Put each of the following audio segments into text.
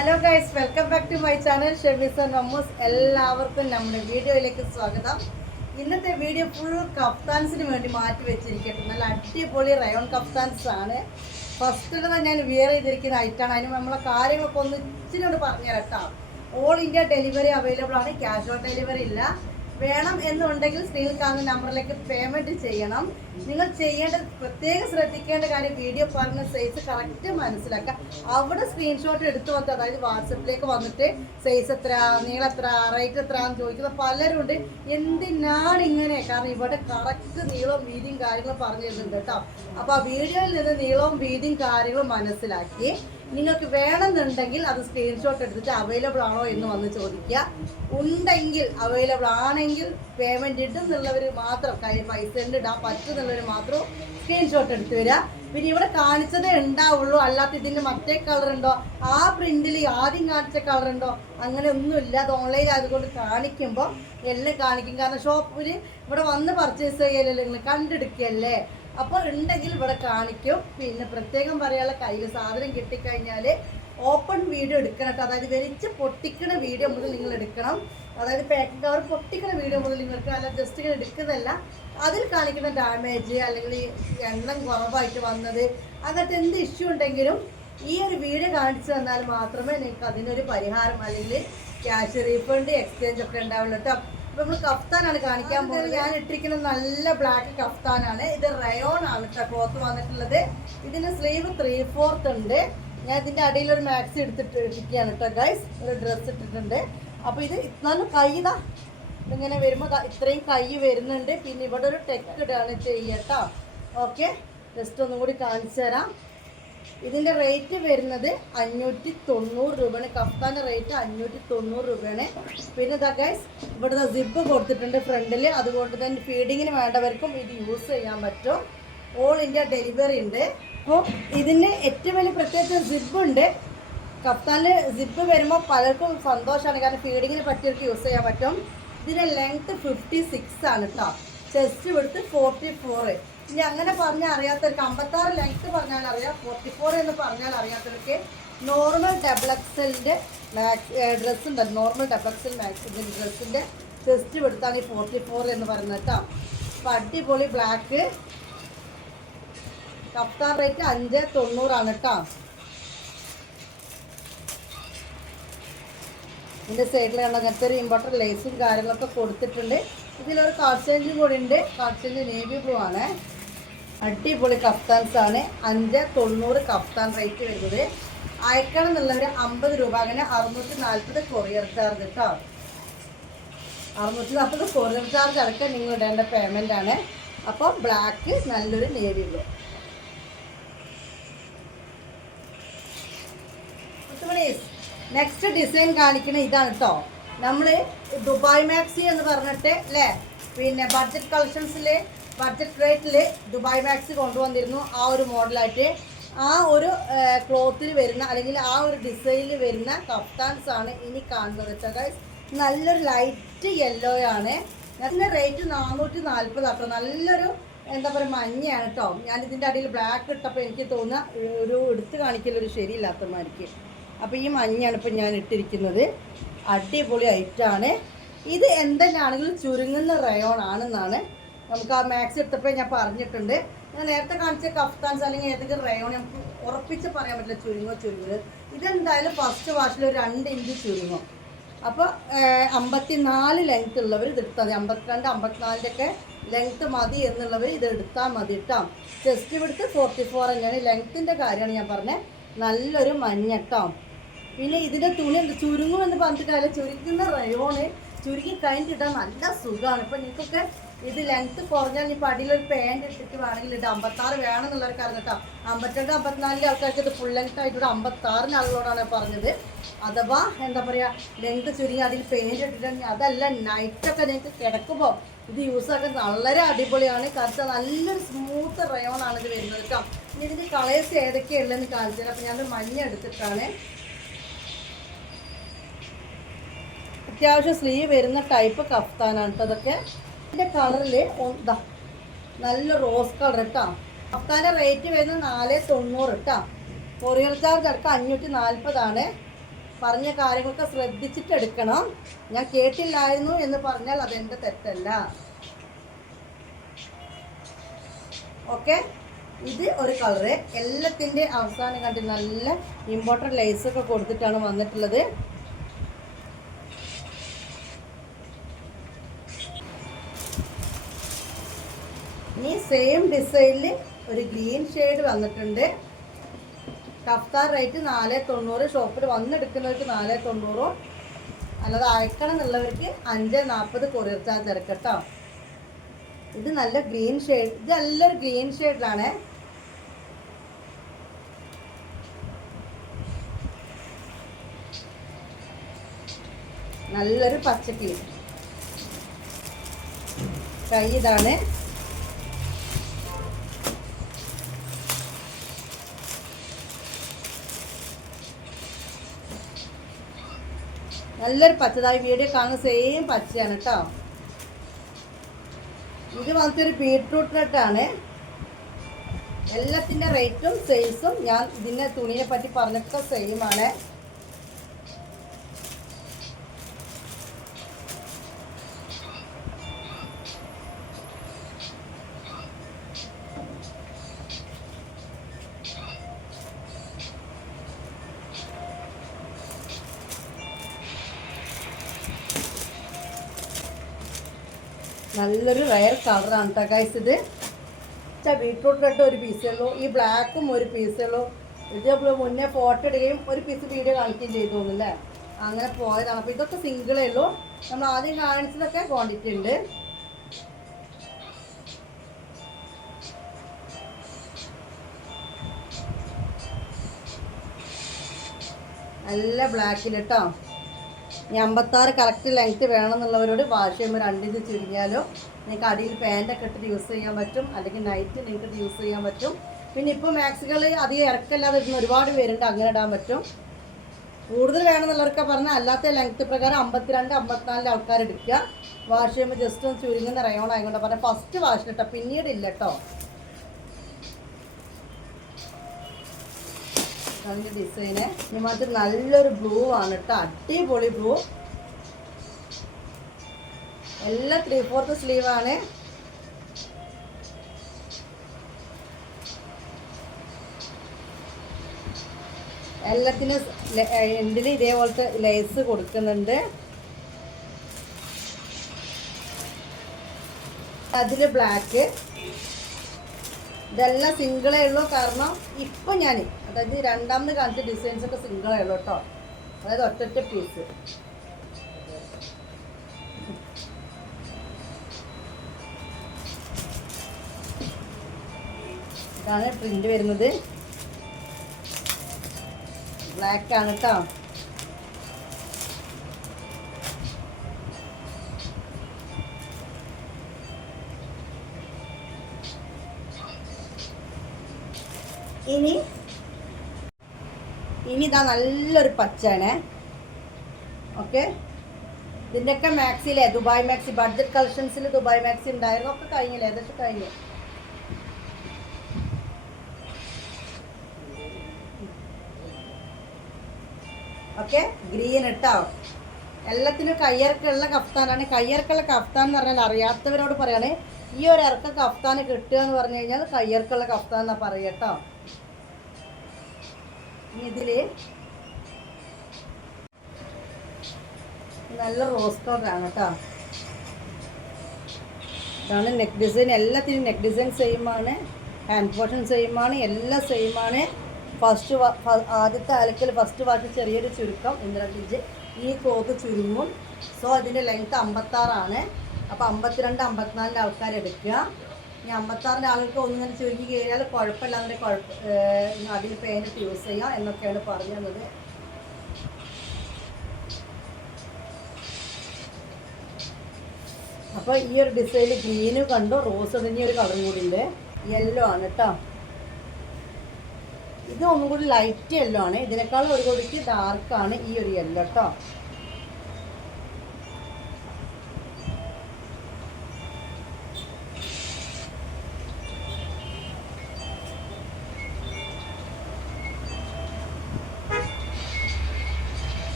Hello guys welcome back to my channel ഷെബിസ മമ്മൂസ് എല്ലാവർക്കും നമ്മുടെ വീഡിയോയിലേക്ക് സ്വാഗതം. ഇന്നത്തെ വീഡിയോ ഫുൾ കഫ്താൻസിന് വേണ്ടി മാറ്റി വെച്ചിരിക്കട്ടെ നല്ല അടിപൊളി റയോൺ കഫ്താൻസ് ആണ്. ഫസ്റ്റ് തന്നെ ഞാൻ വിയർ ചെയ്തിരിക്കുന്ന ഐറ്റാണ് അതിന് നമ്മളെ കാര്യങ്ങളൊക്കെ ഒന്ന് ഇച്ചിനോട് പറഞ്ഞു കേട്ടോ. ഓൾ ഇന്ത്യ ഡെലിവറി അവൈലബിൾ ആണ്. ക്യാഷ് ഓൺ ഡെലിവറി ഇല്ല. വേണം എന്നുണ്ടെങ്കിൽ സ്ക്രീനിൽ കാണുന്ന നമ്പറിലേക്ക് പേയ്മെന്റ് ചെയ്യണം. നിങ്ങൾ ചെയ്യേണ്ട പ്രത്യേകം ശ്രദ്ധിക്കേണ്ട കാര്യം വീഡിയോ പറഞ്ഞ സൈസ് കറക്റ്റ് മനസ്സിലാക്കുക. അവിടെ സ്ക്രീൻഷോട്ട് എടുത്തു വന്നത് അതായത് വാട്സപ്പിലേക്ക് വന്നിട്ട് സൈസ് എത്ര നീള എത്ര റേറ്റ് എത്ര എന്ന് ചോദിക്കുന്ന പലരുണ്ട്. എന്തിനാണ് ഇങ്ങനെ? കാരണം ഇവിടെ കറക്റ്റ് നീളവും വീതിയും കാര്യങ്ങളും പറഞ്ഞു തരുന്നുണ്ട് കേട്ടോ. അപ്പോൾ ആ വീഡിയോയിൽ നിന്ന് നീളവും വീതിയും കാര്യങ്ങളും മനസ്സിലാക്കി. നിങ്ങൾക്ക് വേണമെന്നുണ്ടെങ്കിൽ അത് സ്ക്രീൻഷോട്ട് എടുത്തിട്ട് അവൈലബിൾ ആണോ എന്ന് വന്ന് ചോദിക്കുക. ഉണ്ടെങ്കിൽ അവൈലബിൾ ആണെങ്കിൽ പേയ്മെന്റ് ഇടുന്നുള്ളവർ മാത്രം. കൈ പൈസ ഇടാൻ ഇടാൻ പറ്റുന്നുള്ളവർ മാത്രം സ്ക്രീൻഷോട്ട് എടുത്തു വരിക പിന്നെ ഇവിടെ കാണിച്ചതേ ഉണ്ടാവുള്ളൂ. അല്ലാത്ത ഇതിന്റെ മറ്റേ കളർ ഉണ്ടോ? ആ പ്രിന്റിൽ ആദ്യം കാണിച്ച കളർ ഉണ്ടോ? അങ്ങനെ ഒന്നുമില്ല. അത് ഓൺലൈൻ ആയതുകൊണ്ട് കാണിക്കുമ്പോൾ എല്ലാം കാണിക്കും. കാരണം ഷോപ്പിൽ ഇവിടെ വന്ന് പർച്ചേസ് ചെയ്യലല്ലേ നിങ്ങൾ കണ്ടെടുക്കുകയല്ലേ അപ്പോൾ ഉണ്ടെങ്കിൽ ഇവിടെ കാണിക്കും. പിന്നെ പ്രത്യേകം പറയാനുള്ള കയ്യിൽ സാധനം കിട്ടിക്കഴിഞ്ഞാൽ ഓപ്പൺ വീഡിയോ എടുക്കണം കേട്ടോ. അതായത് വലിച്ച് പൊട്ടിക്കുന്ന വീഡിയോ മുതൽ നിങ്ങൾ എടുക്കണം. അതായത് പാക്കിംഗ് കവർ പൊട്ടിക്കുന്ന വീഡിയോ മുതൽ നിങ്ങൾക്ക് അല്ല ജസ്റ്റ് ഇങ്ങനെ എടുക്കുന്നതല്ല. അതിൽ കാണിക്കുന്ന ഡാമേജ് അല്ലെങ്കിൽ എണ്ണം കുറവായിട്ട് വന്നത് അങ്ങനത്തെ എന്ത് ഇഷ്യൂ ഉണ്ടെങ്കിലും ഈ ഒരു വീഡിയോ കാണിച്ചു തന്നാൽ മാത്രമേ നിങ്ങൾക്ക് അതിനൊരു പരിഹാരം അല്ലെങ്കിൽ ക്യാഷ് റീഫണ്ട് എക്സ്ചേഞ്ച് ഒക്കെ ഉണ്ടാവുള്ളൂ കേട്ടോ. അപ്പോൾ നമ്മൾ കഫ്താനാണ് കാണിക്കാൻ പോകുന്നത്. ഞാൻ ഇട്ടിരിക്കുന്ന നല്ല ബ്ലാക്ക് കഫ്താനാണ് ഇത് റയോൺ ആണ് കേട്ടോ ക്ലോത്ത് വന്നിട്ടുള്ളത്. ഇതിന് സ്ലീവ് ത്രീ ഫോർത്ത് ഉണ്ട്. ഞാൻ ഇതിന്റെ അടിയിൽ ഒരു മാക്സി എടുത്തിട്ട് ഇരിക്കുകയാണ് കേട്ടോ ഗൈസ് ഒരു ഡ്രസ്സ് ഇട്ടിട്ടുണ്ട്. അപ്പൊ ഇത് ഇത്ര കൈതാ ഇങ്ങനെ വരുമ്പോൾ ഇത്രയും കൈ വരുന്നുണ്ട്. പിന്നെ ഇവിടെ ഒരു ടെക്ക് ഇടാണ് ചെയ്യട്ടോ. ഓക്കെ? ജസ്റ്റ് ഒന്നും കൂടി കാണിച്ചു തരാം. ഇതിന്റെ റേറ്റ് വരുന്നത് അഞ്ഞൂറ്റി തൊണ്ണൂറ് രൂപയാണ്. കഫ്താന്റെ റേറ്റ് അഞ്ഞൂറ്റി തൊണ്ണൂറ് രൂപയാണ്. പിന്നെ ഇതാ ഗൈസ് ഇവിടുത്തെ സിബ് കൊടുത്തിട്ടുണ്ട് ഫ്രണ്ടിൽ അതുകൊണ്ട് തന്നെ ഫീഡിങ്ങിന് വേണ്ടവർക്കും ഇത് യൂസ് ചെയ്യാൻ പറ്റും. ഓൾ ഇന്ത്യ ഡെലിവറി ഉണ്ട്. അപ്പോൾ ഇതിന് ഏറ്റവും വലിയ പ്രത്യേകിച്ച് സിബ് ഉണ്ട്. കഫ്താനിൽ സിപ്പ് വരുമ്പോൾ പലർക്കും സന്തോഷമാണ്. കാരണം ഫീഡിങ്ങിന് പറ്റിയവർക്ക് യൂസ് ചെയ്യാൻ പറ്റും. ഇതിന്റെ ലെങ്ത് ഫിഫ്റ്റി സിക്സ് ആണ് കേട്ടോ ചെസ്റ്റ് എടുത്ത് ഫോർട്ടി ഫോർ ഇനി അങ്ങനെ പറഞ്ഞാൽ അറിയാത്തവർക്ക് അമ്പത്താറ് ലെങ്ത് പറഞ്ഞാൽ അറിയാം ഫോർട്ടി ഫോർ എന്ന് പറഞ്ഞാൽ അറിയാത്തവർക്ക് നോർമൽ ഡബ്ലക്സലിന്റെ മാക്സ് ഡ്രസ്സ് ഉണ്ടല്ലോ. നോർമൽ ഡബ്ലക്സൽ മാക്സിന്റെ ഡ്രസ്സിന്റെ ചെസ്റ്റ് എടുത്താണ് ഈ ഫോർട്ടി ഫോർ എന്ന് പറയുന്നത് കേട്ടോ അപ്പം അടിപൊളി ബ്ലാക്ക് കഫ്താർ റേറ്റ് അഞ്ച് തൊണ്ണൂറാണ് കേട്ടോ ഇതിന്റെ സൈഡിൽ കണ്ട അങ്ങനത്തെ ഒരു ഇമ്പോർട്ടന്റ് ലേസും കാര്യങ്ങളൊക്കെ കൊടുത്തിട്ടുണ്ട്. ഇതിലൊരു കാർച്ചേഞ്ച് കൂടി ഉണ്ട്. കാർച്ചേഞ്ച് നേവി ബ്ലൂ ആണ്. അടിപൊളി കഫ്താൻസ് ആണ്. അഞ്ച് തൊണ്ണൂറ് കഫ്താൻ റേറ്റ് വരുന്നത്. അയക്കണം എന്നുള്ളവർ അമ്പത് രൂപ. അങ്ങനെ അറുന്നൂറ്റി നാൽപ്പത് കൊറിയർ ചാർജ് കേട്ടോ അറുന്നൂറ്റി നാൽപ്പത് കൊറിയർ ചാർജ് അടക്കം നിങ്ങൾ ഇടേണ്ട പേയ്മെന്റ് ആണ്. അപ്പോൾ ബ്ലാക്ക് നല്ലൊരു നേവി ബ്ലൂ നെക്സ്റ്റ് ഡിസൈൻ കാണിക്കുന്ന ഇതാണ് കേട്ടോ നമ്മൾ ദുബായ് മാക്സി എന്ന് പറഞ്ഞിട്ട് അല്ലേ പിന്നെ ബഡ്ജറ്റ് കളക്ഷൻസിൽ ബഡ്ജറ്റ് റേറ്റിൽ ദുബായ് മാക്സി കൊണ്ടുവന്നിരുന്നു ആ ഒരു മോഡലായിട്ട്. ആ ഒരു ക്ലോത്തിൽ വരുന്ന അല്ലെങ്കിൽ ആ ഒരു ഡിസൈനിൽ വരുന്ന കഫ്താൻസ് ആണ് ഇനി കാണുന്നത് കേട്ടോ. നല്ലൊരു ലൈറ്റ് യെല്ലോ ആണ്. അതിന്റെ റേറ്റ് നാനൂറ്റി നാൽപ്പത് അത്ര. നല്ലൊരു എന്താ പറയുക മഞ്ഞയാണ് കേട്ടോ ഞാൻ ഇതിന്റെ അടിയിൽ ബ്ലാക്ക് ഇട്ടപ്പോൾ എനിക്ക് തോന്നുന്ന ഒരു എടുത്ത് കാണിക്കലൊരു ശരിയില്ലാത്തമാർക്ക് അപ്പോൾ ഈ മഞ്ഞാണ് ഇപ്പം ഞാൻ ഇട്ടിരിക്കുന്നത്. അടിപൊളി ഐറ്റാണ് ഇത് എന്തെല്ലാണെങ്കിലും ചുരുങ്ങുന്ന റയോൺ ആണെന്നാണ് നമുക്ക് ആ മാക്സ് എടുത്തപ്പോൾ ഞാൻ പറഞ്ഞിട്ടുണ്ട്. ഞാൻ നേരത്തെ കാണിച്ച കഫ്താൻസ് അല്ലെങ്കിൽ ഏതെങ്കിലും റയോൺ നമുക്ക് ഉറപ്പിച്ച് പറയാൻ പറ്റില്ല ചുരുങ്ങോ ചുരുങ്ങുന്നത്. ഇതെന്തായാലും ഫസ്റ്റ് വാഷിൽ ഒരു രണ്ട് ഇഞ്ച് ചുരുങ്ങും. അപ്പോൾ അമ്പത്തി നാല് ലെങ്ത് ഉള്ളവർ ഇത് എടുത്താൽ മതി. അമ്പത്തിരണ്ട് അമ്പത്തിനാലിന്റെ ഒക്കെ ലെങ്ത് മതി എന്നുള്ളവർ ഇത് എടുത്താൽ മതി കേട്ടോ ചെസ്റ്റ് വിടുത്ത് ഫോർട്ടി ഫോർ തന്നെയാണ് ലെങ്ത്തിന്റെ കാര്യമാണ് ഞാൻ പറഞ്ഞത് നല്ലൊരു മഞ്ഞട്ടോ പിന്നെ ഇതിന്റെ തുണി എന്ത് ചുരുങ്ങും എന്ന് പറഞ്ഞിട്ടില്ല ചുരുക്കുന്ന റയോണ് ചുരുങ്ങി കഴിഞ്ഞിട്ടാൽ നല്ല സുഖമാണ്. ഇപ്പം നിങ്ങൾക്കൊക്കെ ഇത് ലെങ്ത് കുറഞ്ഞാൽ ഇപ്പം അടിയിലൊരു പാന്റ് ഇട്ടിട്ട് വേണമെങ്കിൽ ഇത് അമ്പത്താറ് വേണമെന്നുള്ളവർക്ക് അറിയാം കേട്ടോ. അമ്പത്തിരണ്ട് അമ്പത്തിനാലിലെ ആൾക്കാർക്ക് ഇത് ഫുൾ ലെങ്ത് ആയിട്ട് അമ്പത്താറിന് ആളുകളോടാണ് പറഞ്ഞത്. അഥവാ എന്താ പറയുക ലെങ്ത് ചുരുങ്ങി അതിൽ പെയിന്റ് ഇട്ടിട്ടുണ്ടെങ്കിൽ അതല്ല നൈറ്റൊക്കെ നിങ്ങൾക്ക് കിടക്കുമ്പോൾ ഇത് യൂസ് ആക്കാൻ വളരെ അടിപൊളിയാണ്. കറുത്ത നല്ലൊരു സ്മൂത്ത് റയോൺ ആണ് ഇത് വരുന്നത് കേട്ടോ. ഇനി ഇതിന്റെ കളേഴ്സ് ഏതൊക്കെയുള്ളതെന്ന് കാണിച്ചു തരാം അപ്പം ഞാൻ മഞ്ഞ എടുത്തിട്ടാണ്. അത്യാവശ്യം സ്ലീവ് വരുന്ന ടൈപ്പ് കഫ്താനാണ് അതൊക്കെ. ഇതിന്റെ കളറിൽ ഇതാ നല്ല റോസ് കളർ കേട്ടോ കഫ്താന്റെ റേറ്റ് വരുന്നത് നാല് തൊണ്ണൂറ് കേട്ടോ കൊറിയർ ചാർജ് അടക്കം അഞ്ഞൂറ്റി നാൽപ്പതാണ് പറഞ്ഞ കാര്യങ്ങളൊക്കെ ശ്രദ്ധിച്ചിട്ട് എടുക്കണം ഞാൻ കേട്ടില്ലായിരുന്നു എന്ന് പറഞ്ഞാൽ അതെന്റെ തെറ്റല്ല. ഓക്കെ? ഇത് ഒരു കളറ് എല്ലാത്തിന്റെ അവസാനം കണ്ട് നല്ല ഇമ്പോർട്ടന്റ് ലൈസൊക്കെ കൊടുത്തിട്ടാണ് വന്നിട്ടുള്ളത്. ഇനി സെയിം ഡിസൈനിൽ ഒരു ഗ്രീൻ ഷെയ്ഡ് വന്നിട്ടുണ്ട്. കഫ്താർ റേറ്റ് നാല് തൊണ്ണൂറ് ഷോപ്പിൽ വന്നെടുക്കുന്നവർക്ക് നാല് തൊണ്ണൂറും അല്ലാതെ അയക്കണം എന്നുള്ളവർക്ക് അഞ്ച് നാൽപ്പത് കൊറിയർ ചാർജ് എടുക്കട്ടോ ഇത് നല്ല ഗ്രീൻ ഷെയ്ഡ് ഇത് നല്ലൊരു ഗ്രീൻ ഷെയ്ഡിലാണ് നല്ലൊരു പച്ചക്കി കൈ ഇതാണ്. നല്ലൊരു പച്ചതായി വീഡിയോ കാണുന്ന സെയിം പച്ചയാണ് കേട്ടോ ഇത് വന്നിട്ട് ഒരു ബീട്രൂട്ട് നട്ടാണ് എല്ലാത്തിന്റെ റേറ്റും സൈസും ഞാൻ ഇതിന്റെ തുണിയെ പറ്റി പറഞ്ഞൊക്കെ സെയിം നല്ലൊരു റയർ കളറാണ് കേട്ടോ ഗൈസ് ഇത്. ബീട്രൂട്ട് ഇട്ട് ഒരു പീസേ ഉള്ളൂ ഈ ബ്ലാക്കും ഒരു പീസേ ഉള്ളൂ. ഇത് നമ്മൾ മുന്നേ ഫോട്ടോ ഇടുകയും ഒരു പീസ് വീഡിയോ കാണിക്കുകയും ചെയ്തു തോന്നുന്നല്ലേ അങ്ങനെ പോയതാണ്. അപ്പോൾ ഇതൊക്കെ സിംഗിളേ ഉള്ളൂ. നമ്മൾ ആദ്യം കാണിച്ചതൊക്കെ ക്വാണ്ടിറ്റി ഉണ്ട്. നല്ല ബ്ലാക്കിൽ കേട്ടോ ഇനി അമ്പത്താറ് കറക്റ്റ് ലെങ്ത്ത് വേണമെന്നുള്ളവരോട് വാഷ് ചെയ്യുമ്പോൾ രണ്ടിന് ചുരുങ്ങിയാലോ. നിങ്ങൾക്ക് അടിയിൽ പാന്റൊക്കെ ഇട്ടിട്ട് യൂസ് ചെയ്യാൻ പറ്റും. അല്ലെങ്കിൽ നൈറ്റ് നിങ്ങൾക്ക് യൂസ് ചെയ്യാൻ പറ്റും. പിന്നെ ഇപ്പോൾ മാക്സികൾ അധികം ഇറക്കല്ലാതെ ഇരുന്ന് ഒരുപാട് പേരുണ്ട് അങ്ങനെ ഇടാൻ പറ്റും. കൂടുതൽ വേണമെന്നുള്ളവർക്ക് പറഞ്ഞാൽ അല്ലാത്ത ലെങ്ത്ത് പ്രകാരം അമ്പത്തിരണ്ട് അമ്പത്തിനാലിൽ ആൾക്കാർ എടുക്കുക വാഷ് ചെയ്യുമ്പോൾ ജസ്റ്റ് ഒന്ന് ചുരുങ്ങുന്ന റയോൺ ആയതുകൊണ്ട് പറഞ്ഞാൽ ഫസ്റ്റ് വാഷ് പിന്നീട് ഇല്ല കേട്ടോ അതിന്റെ ഡിസൈന് ഇനി നല്ലൊരു ബ്ലൂ ആണ് കേട്ടോ അടിപൊളി ബ്ലൂ എല്ലാം ത്രീ ഫോർത്ത് ആണ്. എല്ലാത്തിനും എൻഡിൽ ഇതേപോലത്തെ ലേസ് കൊടുക്കുന്നുണ്ട്. അതിൽ ബ്ലാക്ക് ഇതെല്ലാം സിംഗിളേ ഉള്ളൂ. കാരണം ഇപ്പം ഞാൻ അതായത് രണ്ടാമത് കാണിച്ച ഡിസൈൻസ് ഒക്കെ സിംഗിൾ ആയുള്ളൂ കേട്ടോ. അതായത് ഒറ്റൊറ്റ പീസ് ഇതാണ് പ്രിന്റ് വരുന്നത്. ബ്ലാക്ക് ആണ് കേട്ടോ ഇനി ഇനി ഇതാ നല്ലൊരു പച്ചയാണ്. ഓക്കെ? ഇതിന്റെയൊക്കെ മാക്സിയിലെ ദുബായ് മാക്സി ബഡ്ജറ്റ് കളക്ഷൻസിൽ ദുബായ് മാക്സി ഉണ്ടായിരുന്നു. ഒക്കെ കഴിഞ്ഞില്ലേ? ഏകദേശം കഴിഞ്ഞു. ഓക്കെ? ഗ്രീൻ ഇട്ടോ? എല്ലാത്തിനും കയ്യിറക്കുള്ള കഫ്താനാണ്. കയ്യിറക്കുള്ള കഫ്താൻ എന്ന് പറഞ്ഞാൽ അറിയാത്തവരോട് പറയാണ് ഈ ഒരു ഇറക്ക കഫ്താൻ കിട്ടുക എന്ന് പറഞ്ഞു കഴിഞ്ഞാൽ കയ്യിറക്കുള്ള കഫ്താൻ എന്നാ പറയുക കേട്ടോ. ഇതിൽ നല്ല റോസ് കളറാണ് കേട്ടോ. ഇതാണ് നെക്ക് ഡിസൈൻ എല്ലാത്തിനും നെക്ക് ഡിസൈൻ സെയിം ആണ്. ഹാൻഡ് പോർഷൻ സെയിം ആണ്. എല്ലാം സെയിം ആണ്. ഫസ്റ്റ് ആദ്യത്തെ അലക്കൽ ഫസ്റ്റ് വാച്ച് ചെറിയൊരു ചുരുക്കം. ഇന്ദ്രജിജ് ഈ കോക്ക് ചുരുങ്ങും. സോ അതിന്റെ ലെങ്ത്ത് അമ്പത്താറാണ്. അപ്പോൾ അമ്പത്തിരണ്ട് അമ്പത്തിനാലിന്റെ ആൾക്കാർ എടുക്കുക ഇനി അമ്പത്താറിന്റെ ആളുകൾക്ക് ഒന്നിങ്ങനെ ചുരുങ്ങി കഴിഞ്ഞാൽ കുഴപ്പമില്ല അതിന്റെ കുഴപ്പം അതിൽ പെയിന്റ് യൂസ് ചെയ്യാം എന്നൊക്കെയാണ് പറഞ്ഞു തന്നത് അപ്പോൾ ഈ ഒരു ഡിസൈനിൽ ഗ്രീനും കണ്ടു റോസ് തന്നെ ഒരു കളറും കൂടി ഉണ്ട് യെല്ലോ ആണ് കേട്ടോ. ഇത് ഒന്നും കൂടി ലൈറ്റ് യെല്ലോ ആണ്. ഇതിനേക്കാളും ഒരു കൂടിക്ക് ഡാർക്കാണ് ഈ ഒരു യെല്ലോ കേട്ടോ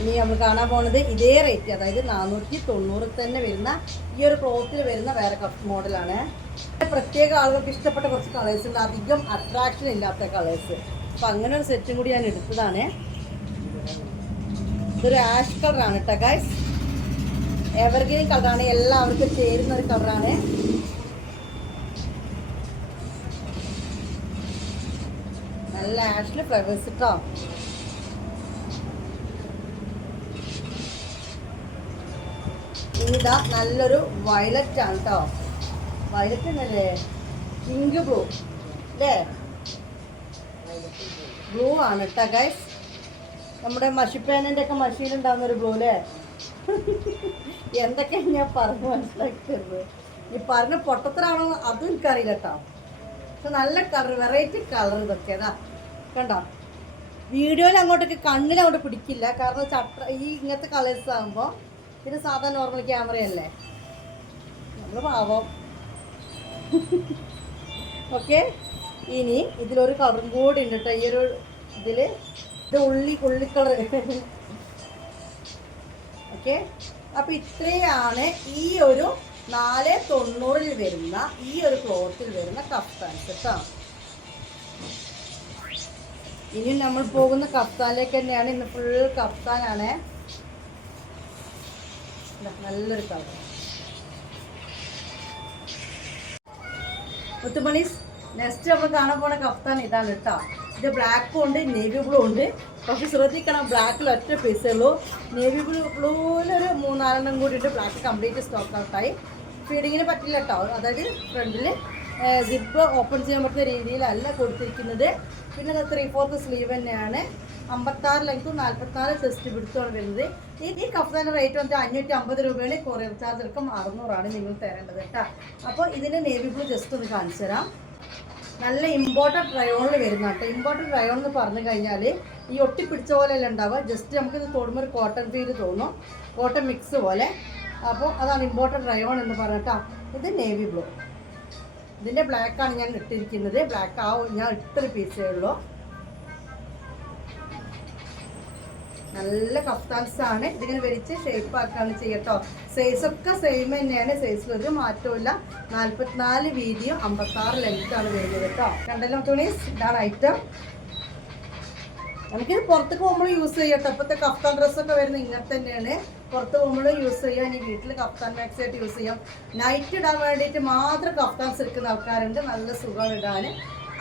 ഇനി നമ്മൾ കാണാൻ പോണത് ഇതേ റേറ്റ് അതായത് നാനൂറ്റി തൊണ്ണൂറിൽ തന്നെ വരുന്ന ഈ ഒരു ക്ലോത്തിൽ വരുന്ന വേറെ മോഡലാണ് പ്രത്യേക ആളുകൾക്ക് ഇഷ്ടപ്പെട്ട കുറച്ച് കളേഴ്സ് ഉണ്ട്. അധികം അട്രാക്ഷൻ ഇല്ലാത്ത കളേഴ്സ് അപ്പം അങ്ങനെ ഒരു സെറ്റും കൂടി ഞാൻ എടുത്തതാണ്. ഇതൊരു ആഷ് കളറാണ് കേട്ടോ ഗൈസ് എവർഗ്രീൻ കളറാണ് എല്ലാവർക്കും ചേരുന്ന ഒരു കളറാണ് നല്ല ആഷിൽ ഫ്ലവേഴ്സ് കേട്ടോ ഇനിതാ നല്ലൊരു വയലറ്റ് ആണ് കേട്ടോ വയലറ്റ് എന്നല്ലേ? പിങ്ക് ബ്ലൂ അല്ലേ ബ്ലൂ ആണ് കേട്ടോ ഗൈസ് നമ്മുടെ മഷിപ്പേനന്റെ ഒക്കെ മഷിയിലുണ്ടാകുന്ന ഒരു ബ്ലൂ അല്ലേ എന്തൊക്കെ ഞാൻ പറഞ്ഞ് മനസ്സിലാക്കിയത്? ഈ പറഞ്ഞ പൊട്ടത്തരാണോ അതും എനിക്കറിയില്ല കേട്ടോ പക്ഷെ നല്ല കളർ വെറൈറ്റി കളർ ഇതൊക്കെ അതാ കണ്ടോ? വീഡിയോയിൽ അങ്ങോട്ടേക്ക് കണ്ണിൽ അങ്ങോട്ട് പിടിക്കില്ല. കാരണം ചട്ട ഈ ഇങ്ങനത്തെ കളേഴ്സ് ആകുമ്പോൾ ഇത് സാധാ നോർമൽ ക്യാമറയല്ലേ നമ്മൾ പാവം. ഓക്കെ ഇനി ഇതിലൊരു കളറും കൂടി ഉണ്ട് കേട്ടോ ഈ ഒരു ഇതിൽ ഇത് ഉള്ളി ഉള്ളി കളർ ഓക്കെ അപ്പോൾ ഇത്രയാണ് ഈ ഒരു നാല് തൊണ്ണൂറിൽ വരുന്ന ഈ ഒരു ക്ലോത്തിൽ വരുന്ന കഫ്താൻസ് കേട്ടോ ഇനി നമ്മൾ പോകുന്ന കഫ്താനിലേക്ക് തന്നെയാണ് ഇന്ന് ഫുൾ കഫ്താനാണ് നല്ലൊരു കളർ. മുത്തുമണീസ് നെക്സ്റ്റ് നമ്മൾ കാണാൻ പോണ കഫ്താൻ ഇതാണ് കേട്ടോ. ഇത് ബ്ലാക്കും ഉണ്ട് നേവി ബ്ലൂ ഉണ്ട്. പക്ഷെ ശ്രദ്ധിക്കണം ബ്ലാക്കിൽ ഒറ്റ പീസേ ഉള്ളൂ. നേവി ബ്ലൂ ബ്ലൂവിലൊരു മൂന്നാലെണ്ണം കൂടി ഉണ്ട് ബ്ലാക്ക് കംപ്ലീറ്റ് സ്റ്റോക്ക് ഔട്ടായി ഫീഡിങ്ങിന് പറ്റില്ല കേട്ടോ. അതായത് ഫ്രണ്ടിൽ സിപ്പ് ഓപ്പൺ ചെയ്യാൻ പറ്റുന്ന രീതിയിലല്ല കൊടുത്തിരിക്കുന്നത്. പിന്നെ ത്രീ ഫോർത്ത് സ്ലീവ് തന്നെയാണ്. അമ്പത്താറ് ലെങ്ത്തും നാൽപ്പത്താറ് ചെസ്റ്റ് പിടുത്തമാണ് വരുന്നത്. ഈ ഈ റേറ്റ് വന്നിട്ട് അഞ്ഞൂറ്റി അമ്പത് രൂപയാണ് കൊറിയർ ചാർജ് എടുക്കും അറുന്നൂറാണ് നിങ്ങൾ തരേണ്ടത് കേട്ടോ. അപ്പോൾ ഇതിന്റെ നേവി ബ്ലൂ ജസ്റ്റ് ഒന്ന് കാണിച്ചു തരാം. നല്ല ഇമ്പോർട്ടന്റ് റയോണിൽ വരുന്ന കേട്ടോ. ഇമ്പോർട്ടന്റ് റയോൺ എന്ന് പറഞ്ഞു കഴിഞ്ഞാൽ ഈ ഒട്ടിപ്പിടിച്ച പോലെയല്ല ഉണ്ടാവുക. ജസ്റ്റ് നമുക്കിത് തൊടുമ്പോൾ ഒരു കോട്ടൺ ഫീൽ തോന്നും. കോട്ടൺ മിക്സ് പോലെ. അപ്പോൾ അതാണ് ഇമ്പോർട്ടന്റ് റയോൺ എന്ന് പറഞ്ഞിട്ടാ ഇത് നേവി ബ്ലൂ ഇതിന്റെ ബ്ലാക്കാണ് ഞാൻ ഇട്ടിരിക്കുന്നത്. ബ്ലാക്ക് ആ ഞാൻ ഇട്ടൊരു പീസേ ഉള്ളൂ. നല്ല കഫ്താൻസ് ആണ് ഇതിങ്ങനെ വലിച്ച് ഷേപ്പ് ആക്കാണ് ചെയ്യട്ടോ. സൈസ് ഒക്കെ സെയിം തന്നെയാണ്. സൈസിൽ ഒരു മാറ്റവും നാല്പത്തിനാല് വീതിയും അമ്പത്താറ് ലെങ്ത് ആണ് വരുന്നത് കേട്ടോ. കണ്ടല്ലോ തുണീസ് ഇതാണ് ഐറ്റം നമുക്കിത് പുറത്തേക്ക് പോകുമ്പോൾ യൂസ് ചെയ്യട്ടോ ഇപ്പോഴത്തെ കഫ്താൻ ഡ്രസ്സൊക്കെ വരുന്നത് ഇങ്ങനെ തന്നെയാണ്. പുറത്ത് പോകുമ്പോൾ യൂസ് ചെയ്യാം. ഇനി വീട്ടിൽ കഫ്താൻ മാക്സ് ആയിട്ട് യൂസ് ചെയ്യാം. നൈറ്റ് ഇടാൻ വേണ്ടിയിട്ട് മാത്രം കഫ്താൻസ് എടുക്കുന്ന ആൾക്കാരുണ്ട്. നല്ല സുഖം ഇടാൻ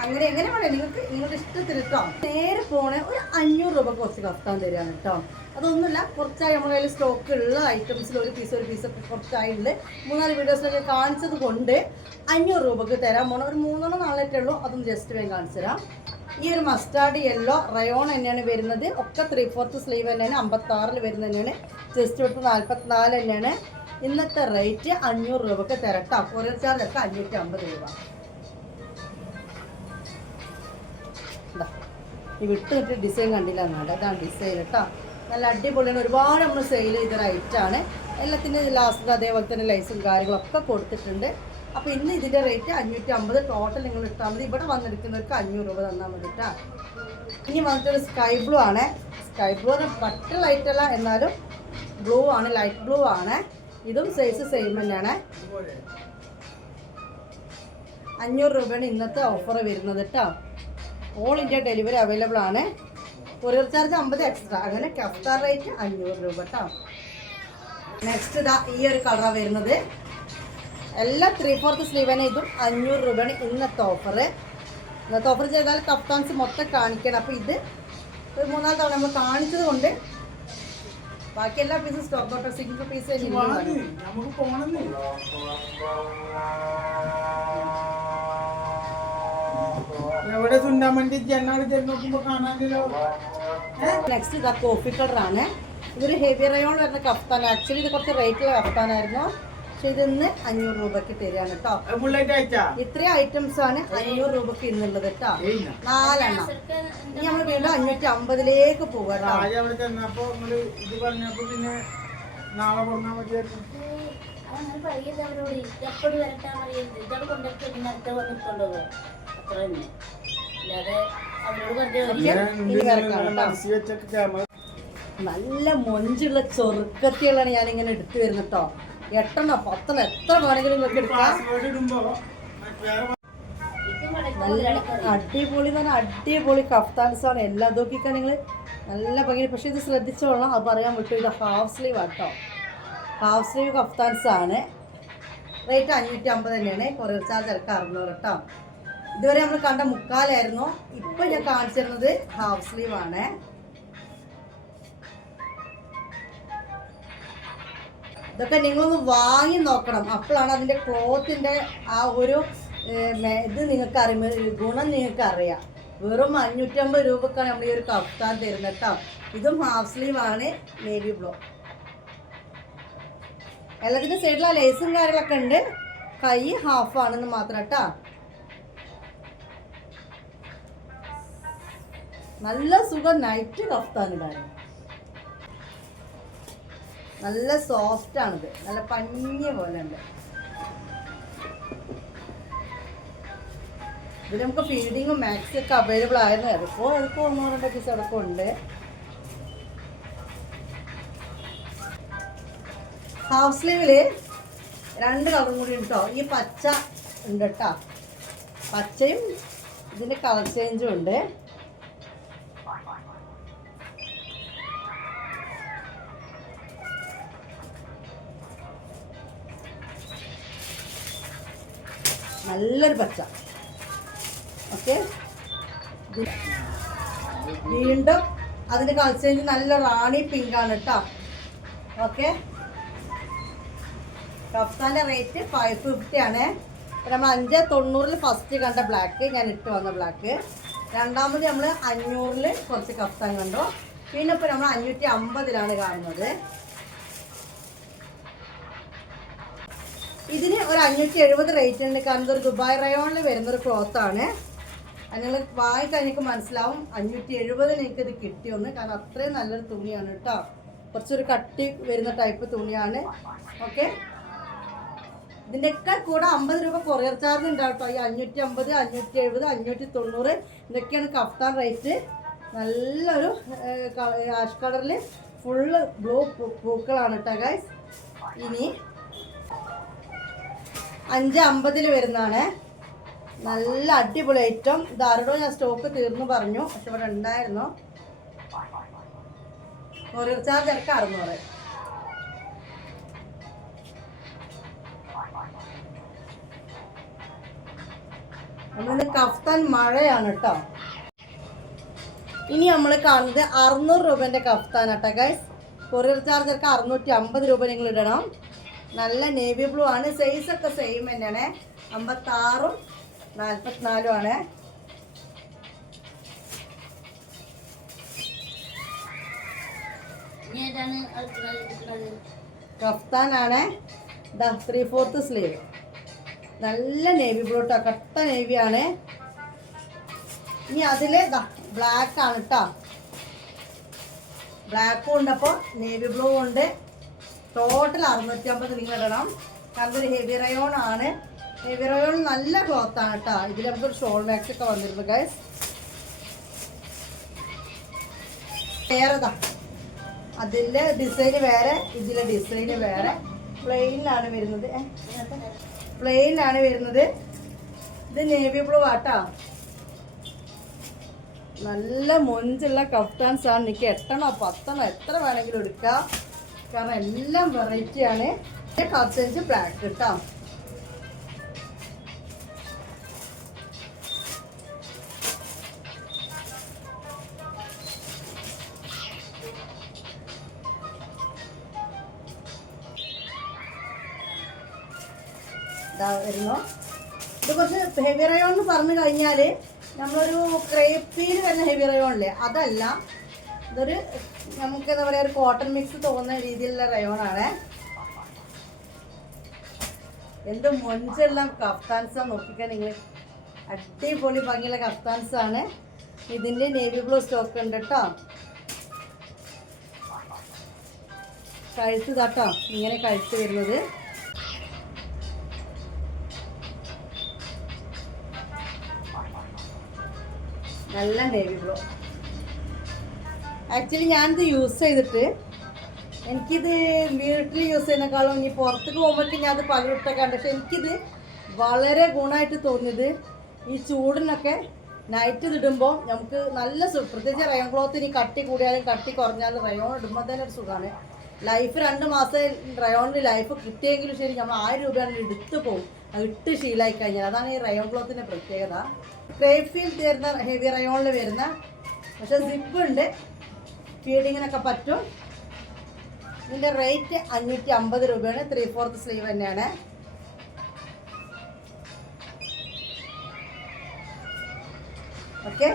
അങ്ങനെ എങ്ങനെ വേണേ നിങ്ങൾക്ക് നിങ്ങളുടെ ഇഷ്ടത്തിൽ കേട്ടോ നേരെ പോണേ ഒരു അഞ്ഞൂറ് രൂപ കുറച്ച് കഫ്താൻ തരാൻ കേട്ടോ അതൊന്നുമില്ല കുറച്ചായി നമ്മുടെ കയ്യിൽ സ്റ്റോക്ക് ഉള്ള ഐറ്റംസിൽ ഒരു പീസ് ഒരു പീസ് കുറച്ചായിട്ടുണ്ട് മൂന്നാൽ വീഡിയോസിലൊക്കെ കാണിച്ചത് കൊണ്ട് അഞ്ഞൂറ് രൂപക്ക് തരാൻ പോണ ഒരു മൂന്നെണ്ണം നാളായിട്ടേ ഉള്ളൂ. അതും ജസ്റ്റ് വേഗം കാണിച്ചു തരാം. ഈ ഒരു മസ്റ്റാർഡ് യെല്ലോ റയോൺ തന്നെയാണ് വരുന്നത്. ഒക്കെ ത്രീ ഫോർത്ത് സ്ലീവ് തന്നെയാണ്. അമ്പത്താറിൽ വരുന്നത് തന്നെയാണ്. ജസ്റ്റ് എടുത്ത് നാൽപ്പത്തിനാല് തന്നെയാണ്. ഇന്നത്തെ റേറ്റ് അഞ്ഞൂറ് രൂപക്ക് തരട്ടോ കൊറിയർ ചാർജ് ഒക്കെ അഞ്ഞൂറ്റി അമ്പത് രൂപ. ഈ വിട്ട് കിട്ടി ഡിസൈൻ കണ്ടില്ല എന്നാണ്. ഇതാണ് ഡിസൈൻ കേട്ടോ. നല്ല അടിപൊളിയാണ്. ഒരുപാട് നമ്മൾ സെയിൽ ചെയ്ത റൈറ്റാണ് എല്ലാത്തിന്റെ ലാസ്റ്റ് അതേപോലെ തന്നെ ലൈസും കാര്യങ്ങളൊക്കെ കൊടുത്തിട്ടുണ്ട്. അപ്പോൾ ഇന്ന് ഇതിന്റെ റേറ്റ് അഞ്ഞൂറ്റി അമ്പത് ടോട്ടൽ നിങ്ങൾ ഇട്ടാൽ മതി. ഇവിടെ വന്നെടുക്കുന്നവർക്ക് അഞ്ഞൂറ് രൂപ തന്നാൽ മതി കേട്ടോ. ഇനി വന്നിട്ടൊരു സ്കൈ ബ്ലൂ ആണ്. സ്കൈ ബ്ലൂ പട്ട് ലൈറ്റ് അല്ല. എന്നാലും ബ്ലൂ ആണ്. ലൈറ്റ് ബ്ലൂ ആണ്. ഇതും സൈസ് സെയിം തന്നെയാണ്. അഞ്ഞൂറ് രൂപയാണ് ഇന്നത്തെ ഓഫർ വരുന്നത് കേട്ടോ. ഓൾ ഇന്ത്യ ഡെലിവറി അവൈലബിൾ ആണ്. കൊറിയർ ചാർജ് അമ്പത് എക്സ്ട്രാ അങ്ങനെ കഫ്താർ റേറ്റ് അഞ്ഞൂറ് രൂപ കേട്ടോ നെക്സ്റ്റ് ഇതാ ഈ ഒരു കളറാണ് വരുന്നത്. എല്ലാം ത്രീ ഫോർത്ത് സ്ലീവനും ഇതും അഞ്ഞൂറ് രൂപയാണ് ഇന്നത്തെ ഓഫർ ഇന്നത്തെ ഓഫർ ചെയ്താൽ കഫ്താൻസ് മൊത്തം കാണിക്കണം. അപ്പോൾ ഇത് ഒരു മൂന്നാൽ തവണ നമ്മൾ കാണിച്ചത് കൊണ്ട് ബാക്കി എല്ലാ പീസും സ്റ്റോക്ക് ഔട്ട്. സിംഗിൾ പീസ് എവിടെ സുണ്ടാമണ്ടി ജനാട് നോക്കുമ്പോ കാണാനില്ലോ നെക്സ്റ്റ് ഇതാ കോഫി കളറാണ് ഇതൊരു ഹെവി റയോൺ വരുന്ന കഫ്താൻ ആക്ച്വലി ഇത് കുറച്ച് റേറ്റുള്ള കഫ്താനായിരുന്നു. പക്ഷെ ഇതിന്ന് അഞ്ഞൂറ് രൂപക്ക് തരാണ് കേട്ടോ ഇത്രയും ഐറ്റംസ് ആണ് അഞ്ഞൂറ് രൂപക്ക് ഇന്നുള്ളത് കേട്ടോ. നാലെണ്ണം. ഇനി നമ്മൾ വീണ്ടും അഞ്ഞൂറ്റി അമ്പതിലേക്ക് പോകാം നാളെ അത്ര തന്നെ അല്ലാതെ ഇങ്ങനെ നല്ല മൊഞ്ചുള്ള ചൊറുക്കത്തികളാണ് ഞാനിങ്ങനെ എടുത്തു വരുന്നത് കേട്ടോ. എട്ടെണ്ണോ പത്തെണ്ണോ എത്ര വേണമെങ്കിലും നിങ്ങൾക്ക് എടുക്കാം. നല്ല അടിപൊളി എന്ന് പറഞ്ഞാൽ അടിപൊളി കഫ്താൻസാണ് ആണ്. എല്ലാം നോക്കിക്കാൻ നിങ്ങൾ നല്ല ഭംഗി പക്ഷെ ഇത് ശ്രദ്ധിച്ചോളാം അത് പറയാൻ പറ്റും. ഇത് ഹാഫ് സ്ലീവ് ആട്ടോ ഹാഫ് സ്ലീവ് കഫ്താൻസാണ് ആണ്. റേറ്റ് അഞ്ഞൂറ്റി അമ്പത് തന്നെയാണ്. കുറേ ചാർജ് ഇറക്കാം അറുന്നൂറ് കേട്ടോ. ഇതുവരെ നമ്മൾ കണ്ട മുക്കാലായിരുന്നു. ഇപ്പൊ ഞാൻ കാണിച്ചു തരുന്നത് ഹാഫ് സ്ലീവ് ആണ്. ഇതൊക്കെ നിങ്ങളൊന്ന് വാങ്ങി നോക്കണം. അപ്പോഴാണ് അതിന്റെ ക്ലോത്തിന്റെ ആ ഒരു ഇത് നിങ്ങൾക്ക് അറിയുമ്പോൾ ഗുണം നിങ്ങൾക്ക് അറിയാം വെറും അഞ്ഞൂറ്റമ്പത് രൂപക്കാണ് നമ്മൾ ഈ ഒരു കഫ്താൻ തരുന്നത് കേട്ടോ. ഇതും ഹാഫ് സ്ലീവ് ആണ്. നേവി ബ്ലോ എല്ലാത്തിന്റെ സൈഡിൽ ആ ലേസും കാര്യങ്ങളൊക്കെ ഉണ്ട്. കൈ ഹാഫ് ആണെന്ന് മാത്രം കേട്ടോ. നല്ല സുഖം നൈറ്റ് ഇടാൻ നല്ല സോഫ്റ്റ് ആണിത്. നല്ല പഞ്ഞ പോലെ ഉണ്ട് ഇതിൽ നമുക്ക് ഫീഡിങ്ങും മാക്സും ഒക്കെ അവൈലബിൾ ആയിരുന്നു. അതിപ്പോൾ അതിപ്പോൾ ഒന്നോ രണ്ടോ പീസ് അടക്കം ഉണ്ട്. ഹാഫ് സ്ലീവിൽ രണ്ട് കളറും കൂടി ഉണ്ട് ഈ പച്ച ഉണ്ട് കേട്ടോ പച്ചയും ഇതിന്റെ കളർ ചേഞ്ചും ഉണ്ട്. നല്ലൊരു പച്ച. ഓക്കെ? വീണ്ടും അതിന്റെ കളർ നല്ല റാണി പിങ്കാണ് കേട്ടോ ഓക്കെ? കഫ്താന്റെ റേറ്റ് ഫൈവ് ഫിഫ്റ്റി ആണ്. നമ്മൾ അഞ്ച് തൊണ്ണൂറിൽ ഫസ്റ്റ് കണ്ട ബ്ലാക്ക് ഞാൻ ഇട്ട് വന്ന ബ്ലാക്ക് രണ്ടാമത് നമ്മൾ അഞ്ഞൂറിൽ കുറച്ച് കഫ്താൻ കണ്ടു. പിന്നെ ഇപ്പോൾ നമ്മൾ അഞ്ഞൂറ്റി അമ്പതിലാണ് കാണുന്നത്. ഇതിന് ഒരു അഞ്ഞൂറ്റി എഴുപത് റേറ്റ് ഉണ്ട്. കാരണം ഇതൊരു ദുബായ് റയോണിൽ വരുന്നൊരു ആണ്. നിങ്ങൾ വാങ്ങിക്കാൻ എനിക്ക് മനസ്സിലാവും. അഞ്ഞൂറ്റി എഴുപതിന് എനിക്ക് ഇത് കിട്ടിയൊന്ന്. കാരണം അത്രയും നല്ലൊരു തുണിയാണ് കേട്ടോ കുറച്ചൊരു കട്ടി വരുന്ന ടൈപ്പ് തുണിയാണ്. ഓക്കെ ഇതിന്റെയൊക്കെ കൂടെ അമ്പത് രൂപ കൊറിയർ ചാർജ് ഉണ്ടാവും ഈ അഞ്ഞൂറ്റി അമ്പത് അഞ്ഞൂറ്റി എഴുപത് അഞ്ഞൂറ്റി തൊണ്ണൂറ് ഇതൊക്കെയാണ് കഫ്താൻ റേറ്റ് നല്ലൊരു ആഷ് കളറിൽ ഫുള്ള് ബ്ലൂ പൂക്കളാണ് കേട്ടോ ഗൈസ് ഇനി അഞ്ച് അമ്പതിൽ വരുന്നതാണ്. നല്ല അടിപൊളി ഐറ്റം ഇത് ആരോടോ ഞാൻ സ്റ്റോക്ക് തീർന്നു പറഞ്ഞു. പക്ഷെ ഇവിടെ ഉണ്ടായിരുന്നു. കൊറിയർ ചാർജ് ഇറക്കാം അറുന്നൂറ് നമ്മളിന്ന് കഫ്താൻ മഴയാണ് കേട്ടോ ഇനി നമ്മൾ കാണുന്നത് അറുന്നൂറ് രൂപേന്റെ കഫ്താൻ കേട്ടോ ഗൈസ് കൊറിയർ ചാർജ് ഒക്കെ അറുന്നൂറ്റി അമ്പത് രൂപ നിങ്ങൾ ഇടണം നല്ല നേവി ബ്ലൂ ആണ്. സൈസ് ഒക്കെ സെയിം തന്നെയാണ്. അമ്പത്താറും നാൽപ്പത്തിനാലും ആണ്. കഫ്താനാണ് ദ ത്രീ ഫോർത്ത് സ്ലീവ് നല്ല നേവി ബ്ലൂ കേട്ടോ കട്ട ആണ്. ഇനി അതിൽ ബ്ലാക്ക് ആണ് കേട്ടോ ബ്ലാക്കും ഉണ്ട് അപ്പോൾ നേവി ബ്ലൂ ഉണ്ട്. ടോട്ടൽ അറുന്നൂറ്റി അമ്പത് നിങ്ങൾ ഇടണം. കാരണം ഒരു ഹെവി റയോൺ ആണ്. ഹെവി റയോൺ നല്ല ക്ലോത്ത് ആണ് കേട്ടോ ഇതിൽ നമുക്കൊരു ഷോൾ മാക്സ് ഒക്കെ വന്നിരുന്നു ഗൈസ് വേറെതാ അതിന്റെ ഡിസൈന് വേറെ ഇതിലെ ഡിസൈന് വേറെ. പ്ലെയിനിലാണ് വരുന്നത്. പ്ലെയിനിലാണ് വരുന്നത്. ഇത് നേവി ബ്ലൂ ആട്ടാ നല്ല മൊഞ്ചുള്ള കഫ്താൻസ് ആണ്. എനിക്ക് എട്ടണോ പത്തണോ എത്ര വേണമെങ്കിലും എടുക്കാം. കാരണം എല്ലാം വെറൈറ്റി ആണ്. കർച്ചൻസ് ബ്ലാക്ക് കേട്ടോ വരുന്നു. ഇത് കുറച്ച് ഹെവി റയോൺ എന്ന് പറഞ്ഞു കഴിഞ്ഞാൽ നമ്മളൊരു ക്രേപ്പിയിൽ വരുന്ന ഹെവി അല്ലേ അതല്ല. ഇതൊരു നമുക്ക് എന്താ പറയുക ഒരു കോട്ടൺ മിക്സ് തോന്നുന്ന രീതിയിലുള്ള റയോണാണ് എന്ത് മൊഞ്ചുള്ള കഫ്താൻസ് നോക്കിക്കാൻ നിങ്ങൾ അടിപൊളി ഭംഗിയുള്ള കഫ്താൻസ് ആണ് ഇതിന്റെ നേവി ബ്ലൂ സ്റ്റോക്ക് ഉണ്ട് കേട്ടോ കഴുത്ത് തട്ടോ ഇങ്ങനെ കഴുത്ത് വരുന്നത്. നല്ല നേവി ബ്ലൂ ആക്ച്വലി ഞാനിത് യൂസ് ചെയ്തിട്ട് എനിക്കിത് വീട്ടിൽ യൂസ് ചെയ്യുന്നേക്കാളും ഇനി പുറത്തേക്ക് പോകുമ്പോഴേക്കും ഞാൻ അത് പലയിട്ടൊക്കെ ഉണ്ട് പക്ഷെ എനിക്കിത് വളരെ ഗുണമായിട്ട് തോന്നിയത് ഈ ചൂടിനൊക്കെ നൈറ്റ് ഇടുമ്പോൾ നമുക്ക് നല്ല സുഖം പ്രത്യേകിച്ച് റയോൺ ക്ലോത്ത് ഇനി കട്ടി കൂടിയാലും കട്ടി കുറഞ്ഞാലും റയോൺ ഇടുമ്പോൾ തന്നെ ഒരു സുഖമാണ് ലൈഫ് രണ്ട് മാസം റയോണിൽ ലൈഫ് കിട്ടിയെങ്കിലും ശരി നമ്മൾ ആയിരം രൂപയാണ് എടുത്ത് പോകും. അത് ഇട്ട് ശീലമായി കഴിഞ്ഞാൽ അതാണ് ഈ റയോൺ ക്ലോത്തിന്റെ പ്രത്യേകത. ക്രേഫീൽ തരുന്ന ഹെവി റയോണിൽ വരുന്ന പക്ഷേ സിപ്പ് ഉണ്ട്. ഫീഡിങ്ങിനൊക്കെ പറ്റും. ഇതിന്റെ റേറ്റ് അഞ്ഞൂറ്റി അമ്പത് രൂപയാണ്. ത്രീ ഫോർത്ത് സ്ലീവ് തന്നെയാണ്. ഓക്കെ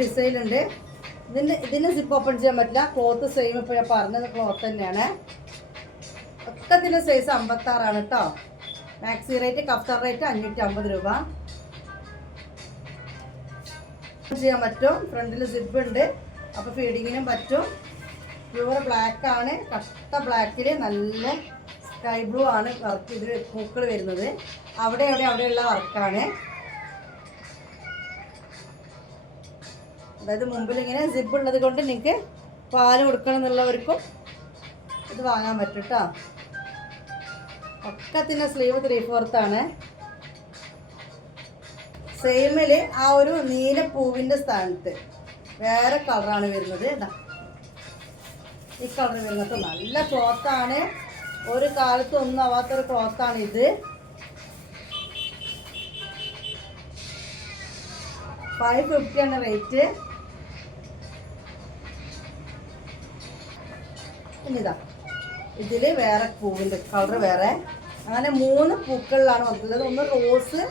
ഡിസൈൻ ഉണ്ട്. ഇതിന് ഇതിന് സിപ്പ് ഓപ്പൺ ചെയ്യാൻ പറ്റില്ല. ക്ലോത്ത് സെയിം ഇപ്പോൾ ഞാൻ പറഞ്ഞത് ക്ലോത്ത് തന്നെയാണ്. ഒക്കത്തിന്റെ സൈസ് അമ്പത്താറാണ് കേട്ടോ മാക്സി റേറ്റ് കഫ്തർ റേറ്റ് അഞ്ഞൂറ്റി അമ്പത് രൂപ. ചെയ്യാൻ പറ്റും. ഫ്രണ്ടിൽ സിബ് ഉണ്ട്. അപ്പോൾ ഫീഡിങ്ങിനും പറ്റും. പ്യൂർ ബ്ലാക്ക് ആണ്. കഷ്ട ബ്ലാക്കിൽ നല്ല സ്കൈ ബ്ലൂ ആണ് വർക്ക് ഇതിൽ പൂക്കൾ വരുന്നത്. അവിടെ അവിടെ അവിടെയുള്ള വർക്കാണ് അതായത് മുമ്പിൽ ഇങ്ങനെ സിബ് ഉള്ളത് കൊണ്ട് നിങ്ങൾക്ക് പാൽ കൊടുക്കണം എന്നുള്ളവർക്കും ഇത് വാങ്ങാൻ പറ്റും കേട്ടോ ഒക്കത്തിന്റെ സ്ലീവ് ത്രീ ഫോർത്ത് സെയിമിൽ ആ ഒരു നീല പൂവിന്റെ സ്ഥാനത്ത് വേറെ കളറാണ് വരുന്നത്. ഇതാ. ഈ കളർ വരുന്നത് നല്ല ക്ലോത്താണ് ഒരു കാലത്ത് ഒന്നും ആവാത്തൊരു ക്ലോത്താണ് ഇത്. ഫൈവ് ഫിഫ്റ്റി ആണ് റേറ്റ് ഇനിതാ ഇതിൽ വേറെ പൂവിന്റെ കളർ വേറെ. അങ്ങനെ മൂന്ന് പൂക്കളിലാണ് വന്നിട്ടുള്ളത്. ഒന്ന് റോസ്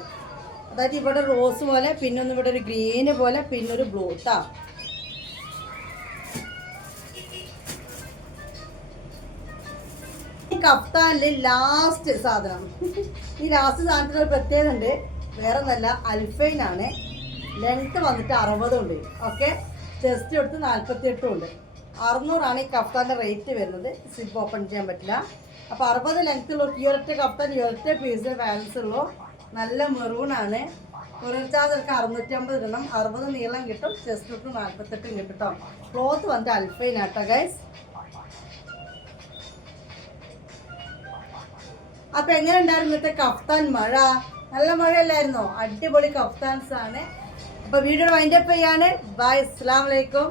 അതായത് ഇവിടെ റോസ് പോലെ പിന്നെ ഒന്ന് ഇവിടെ ഒരു ഗ്രീന് പോലെ പിന്നെ ഒരു ബ്ലൂ കേട്ടോ ഈ കഫ്താനിൽ ലാസ്റ്റ് സാധനം. ഈ ലാസ്റ്റ് സാധനത്തിന് ഒരു പ്രത്യേകത ഉണ്ട്. വേറെ നല്ല അൽഫൈൻ ആണ്. ലെങ്ത് വന്നിട്ട് അറുപതുണ്ട് ഓക്കെ ചെസ്റ്റ് എടുത്ത് നാൽപ്പത്തി എട്ടും ഉണ്ട്. അറുന്നൂറാണ് ഈ കഫ്താന്റെ റേറ്റ് വരുന്നത്. സിപ്പ് ഓപ്പൺ ചെയ്യാൻ പറ്റില്ല. അപ്പോൾ അറുപത് ലെങ്ത് ഉള്ള ഈ ഒരൊറ്റ കഫ്താൻ ഈ ഒരൊറ്റ പീസ് ബാലൻസ് ഉള്ളൂ. നല്ല മെറൂണാണ് ആണ്. ചാർജ് ഒക്കെ അറുന്നൂറ്റമ്പത് ഇടണം. അറുപത് നീളം കിട്ടും. ചെസ്റ്റ് തൊട്ട് നാൽപ്പത്തെട്ടും കിട്ടും കേട്ടോ. ക്ലോത്ത് വന്നിട്ട് അൽഫൈനാട്ടോ ഗൈസ് അപ്പൊ എങ്ങനെ ഉണ്ടായിരുന്നു ഇന്നത്തെ കഫ്താൻ മഴ? നല്ല മഴയല്ലായിരുന്നോ? അടിപൊളി കഫ്താൻസ് ആണ് അപ്പൊ വീഡിയോ വൈൻഡപ്പ് ചെയ്യാണ് ബൈ അസ്സാം വലൈക്കും